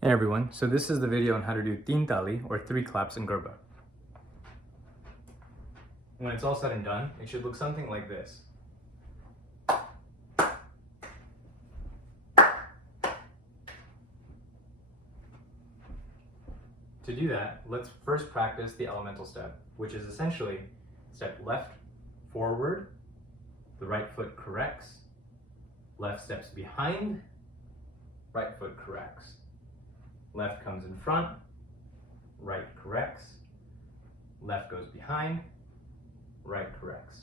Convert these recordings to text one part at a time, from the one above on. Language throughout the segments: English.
Hey everyone, so this is the video on how to do Tali or 3 claps in Garba. When it's all said and done, it should look something like this. To do that, let's first practice the elemental step, which is essentially step left forward, the right foot corrects, left steps behind, right foot corrects. Left comes in front, right corrects, left goes behind, right corrects.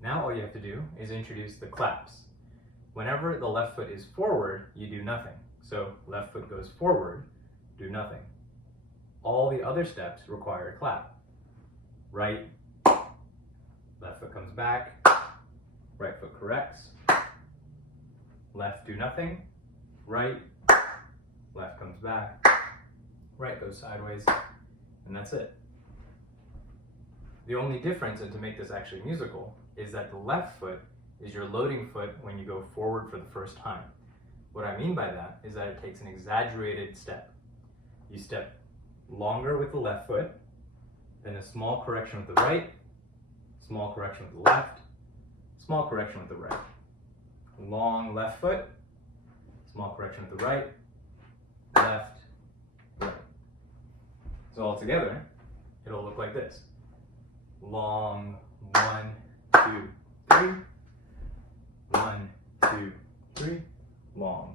Now all you have to do is introduce the claps. Whenever the left foot is forward, you do nothing. So left foot goes forward, do nothing. All the other steps require a clap. Right, left foot comes back, right foot corrects, left do nothing, right, left comes back, right goes sideways, and that's it. The only difference, and to make this actually musical, is that the left foot is your loading foot when you go forward for the first time. What I mean by that is that it takes an exaggerated step. You step longer with the left foot, then a small correction with the right, small correction with the left, small correction with the right. Long left foot, small correction with the right, left, right. So all together, it'll look like this. Long, 1, 2, 3, 1, 2, 3, long.